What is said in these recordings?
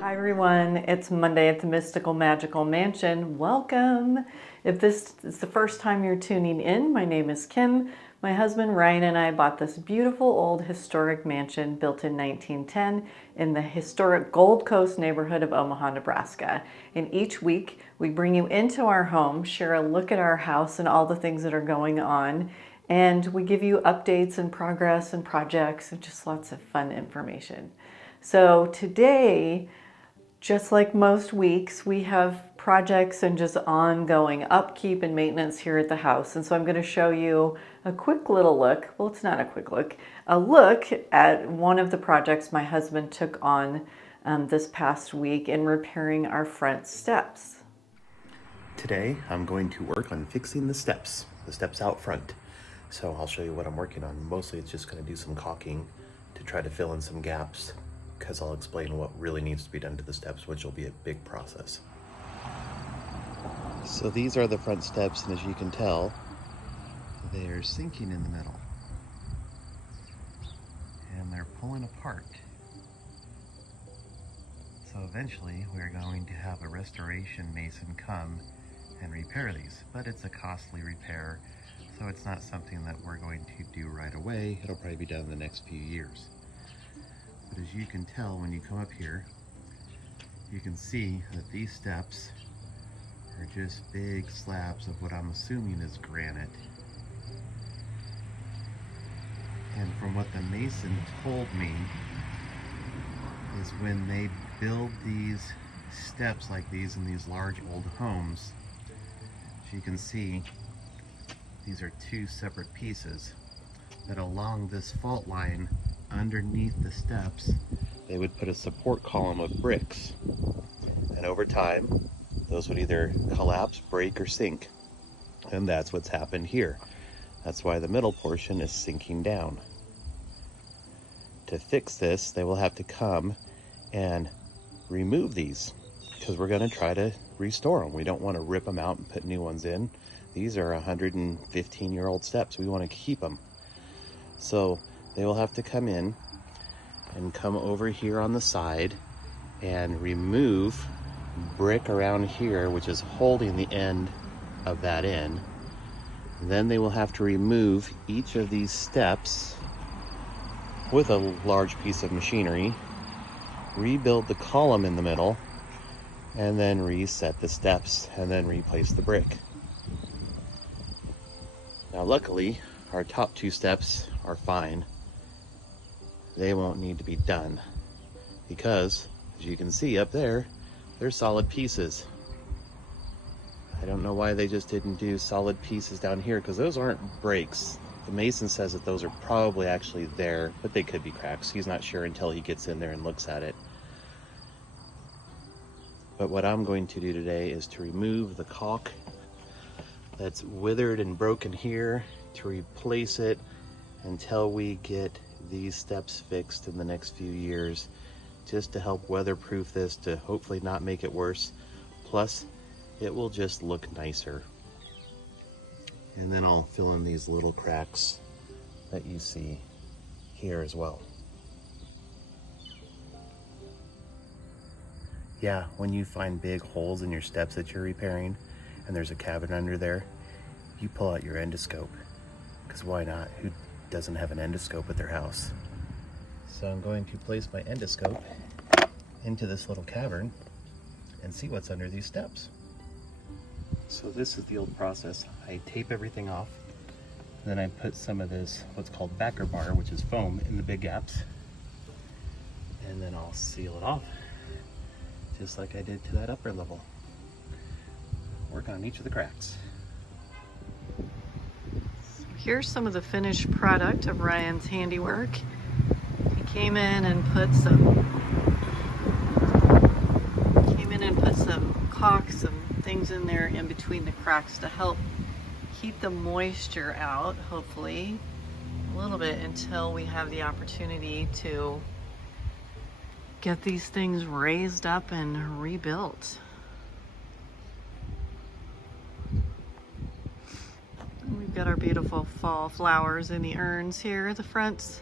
Hi everyone, it's Monday at the Mystical Magical Mansion. Welcome! If this is the first time you're tuning in, my name is Kim. My husband Ryan and I bought this beautiful old historic mansion built in 1910 in the historic Gold Coast neighborhood of Omaha, Nebraska. And each week we bring you into our home, share a look at our house and all the things that are going on, and we give you updates and progress and projects and just lots of fun information. So today, just like most weeks, we have projects and just ongoing upkeep and maintenance here at the house. And so I'm going to show you a quick little look. Well, it's not a quick look. A look at one of the projects my husband took on this past week in repairing our front steps. Today, I'm going to work on fixing the steps out front. So I'll show you what I'm working on. Mostly it's just going to do some caulking to try to fill in some gaps, because I'll explain what really needs to be done to the steps, which will be a big process. So these are the front steps, and as you can tell, they're sinking in the middle. And they're pulling apart. So eventually we're going to have a restoration mason come and repair these, but it's a costly repair, so it's not something that we're going to do right away. It'll probably be done in the next few years. But as you can tell, when you come up here, you can see that these steps are just big slabs of what I'm assuming is granite. And from what the mason told me, is when they build these steps like these in these large old homes, as you can see, these are two separate pieces, that along this fault line underneath the steps, they would put a support column of bricks. And over time, those would either collapse, break, or sink. And that's what's happened here. That's why the middle portion is sinking down. To fix this, they will have to come and remove these, because we're going to try to restore them. We don't want to rip them out and put new ones in. These are 115-year-old steps. We want to keep them. So they will have to come in and come over here on the side and remove brick around here, which is holding the end of that in. Then they will have to remove each of these steps with a large piece of machinery, rebuild the column in the middle, and then reset the steps and then replace the brick. Now luckily, our top two steps are fine. They won't need to be done because, as you can see up there, they're solid pieces. I don't know why they just didn't do solid pieces down here, because those aren't breaks. The mason says that those are probably actually there, but they could be cracks. He's not sure until he gets in there and looks at it. But what I'm going to do today is to remove the caulk that's withered and broken here, to replace it until we get these steps fixed in the next few years, just to help weatherproof this, to hopefully not make it worse. Plus, it will just look nicer. And then I'll fill in these little cracks that you see here as well. Yeah, when you find big holes in your steps that you're repairing and there's a cabin under there, you pull out your endoscope, because why not? Who doesn't have an endoscope at their house? So I'm going to place my endoscope into this little cavern and see what's under these steps. So this is the old process. I tape everything off, then I put some of this, what's called backer bar, which is foam, in the big gaps, and then I'll seal it off, just like I did to that upper level. Work on each of the cracks. Here's some of the finished product of Ryan's handiwork. He came in and put some caulk, some things in there in between the cracks to help keep the moisture out, hopefully, a little bit, until we have the opportunity to get these things raised up and rebuilt. We've got our beautiful fall flowers in the urns here. The front's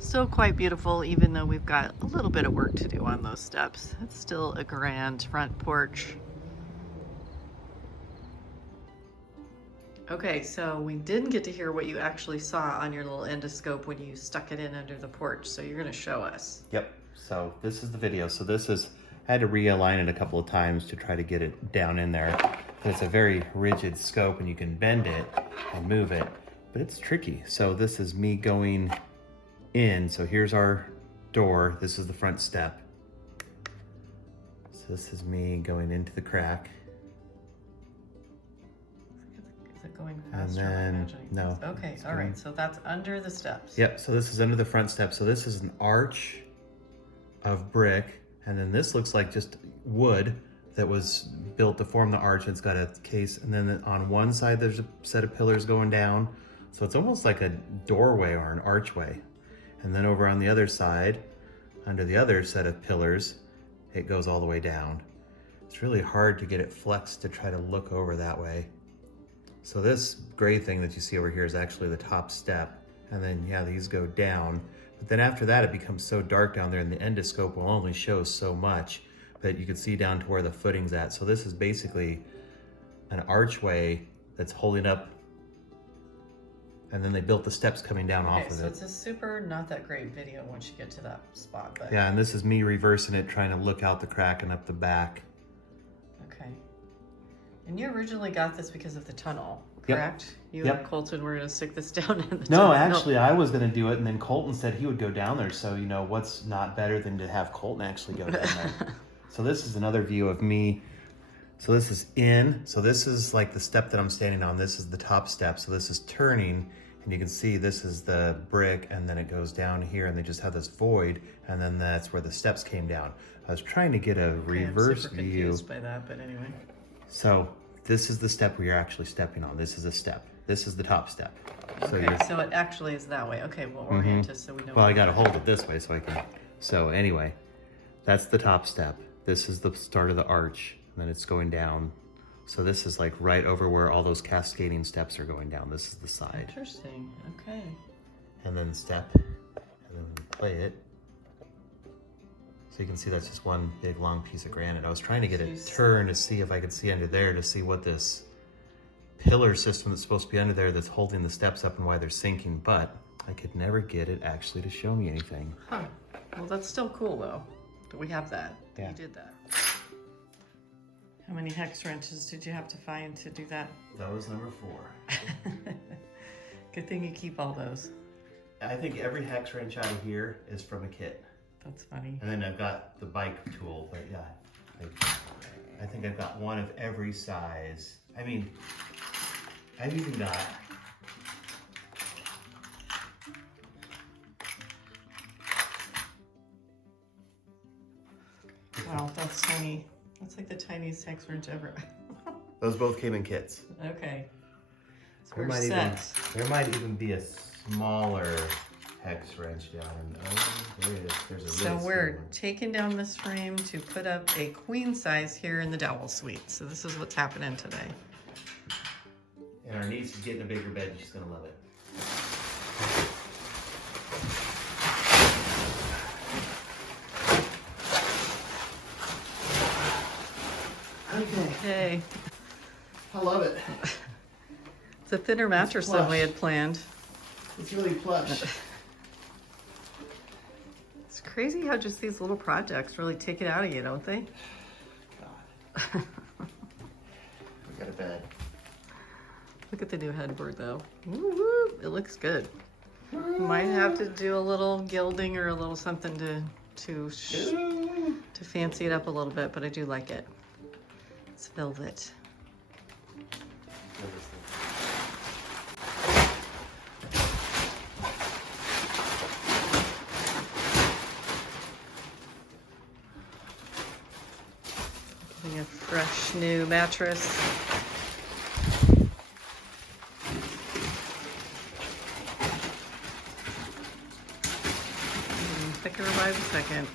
Still quite beautiful, even though we've got a little bit of work to do on those steps. It's still a grand front porch. Okay, so we didn't get to hear what you actually saw on your little endoscope when you stuck it in under the porch, so you're gonna show us. Yep, so this is the video. So this is, I had to realign it a couple of times to try to get it down in there. But it's a very rigid scope and you can bend it and move it, but it's tricky. So this is me going in. So here's our door. This is the front step. So this is me going into the crack. Is it going faster? And then, no. Okay, all right, so that's under the steps. Yep, so this is under the front step. So this is an arch of brick, and then this looks like just wood that was built to form the arch. It's got a case, and then on one side there's a set of pillars going down. So it's almost like a doorway or an archway. And then over on the other side, under the other set of pillars, it goes all the way down. It's really hard to get it flexed to try to look over that way. So this gray thing that you see over here is actually the top step. And then, yeah, these go down. But then after that, it becomes so dark down there and the endoscope will only show so much that you can see down to where the footing's at. So this is basically an archway that's holding up, and then they built the steps coming down off of it. So it's a super not that great video once you get to that spot. But yeah, and this is me reversing it, trying to look out the crack and up the back. Okay. And you originally got this because of the tunnel, correct? Yep. You and Colton were going to stick this down in the tunnel. No, actually, I was going to do it, and then Colton said he would go down there. So, you know, what's not better than to have Colton actually go down there? So this is another view of me. So this is in. So this is like the step that I'm standing on. This is the top step. So this is turning, and you can see this is the brick, and then it goes down here, and they just have this void, and then that's where the steps came down. I was trying to get a reverse I'm super view. confused by that, but anyway. So this is the step where you're actually stepping on. This is a step. This is the top step. Okay, so it actually is that way. Okay, we'll orient us so we know. Well, I got to hold it this way so I can. So anyway, that's the top step. This is the start of the arch, and then it's going down. So this is like right over where all those cascading steps are going down. This is the side. Interesting. Okay. And then step, and then play it. So you can see that's just one big long piece of granite. I was trying to get it turned to see if I could see under there to see what this pillar system that's supposed to be under there that's holding the steps up and why they're sinking, but I could never get it actually to show me anything. Huh. Well, that's still cool though, that we have that. Yeah. You did that. How many hex wrenches did you have to find to do that? That was number 4. Good thing you keep all those. I think every hex wrench out of here is from a kit. That's funny. And then I've got the bike tool, but yeah, I think I've got one of every size. I mean, I've even got wow, that's tiny. That's like the tiniest hex wrench ever. those both came in kits. Okay. So There we're might set. there might even be a smaller hex wrench down. Oh, there it is. There's a So really we're small one. taking down this frame to put up a queen size here in the Dowell Suite. So this is what's happening today. And our niece is getting a bigger bed. She's gonna love it. Okay. I love it. It's a thinner mattress than we had planned. It's really plush. It's crazy how just these little projects really take it out of you, don't they? God. We got a bed. Look at the new headboard though. Woo-woo. It looks good. Might have to do a little gilding or a little something to fancy it up a little bit, but I do like it. It's velvet. Getting a fresh new mattress. Thicker by the second.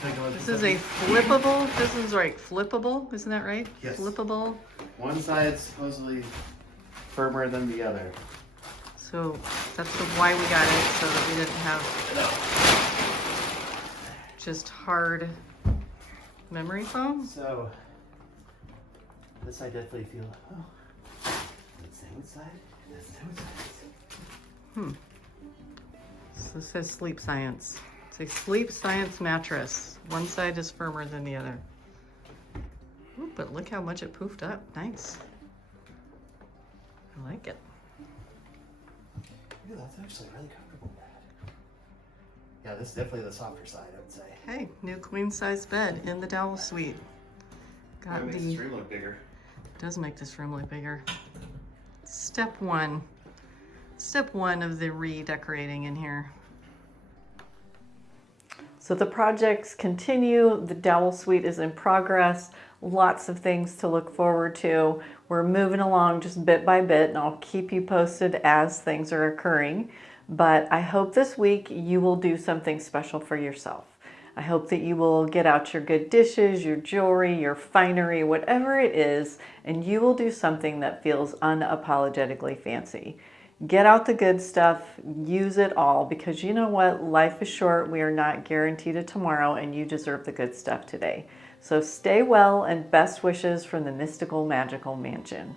So This is a flippable, this is right, flippable, isn't that right? Yes. Flippable. One side's supposedly firmer than the other. So that's why we got it, so that we didn't have just hard memory foam. So, this I definitely feel, oh, the same side, the same side. So this says sleep science. It's a sleep science mattress. One side is firmer than the other. Ooh, but look how much it poofed up. Nice. I like it. Ooh, that's actually really comfortable, Brad. Yeah, this is definitely the softer side, I would say. Hey, new queen size bed in the Dowell Suite. That makes this room look bigger. Does make this room look bigger. Step one. Step one of the redecorating in here. So the projects continue. The Dowell Suite is in progress. Lots of things to look forward to. We're moving along just bit by bit, and I'll keep you posted as things are occurring. But I hope this week you will do something special for yourself. I hope that you will get out your good dishes, your jewelry, your finery, whatever it is, and you will do something that feels unapologetically fancy. Get out the good stuff, use it all, because you know what? Life is short. We are not guaranteed a tomorrow, and you deserve the good stuff today. So stay well, and best wishes from the Mystical Magical Mansion.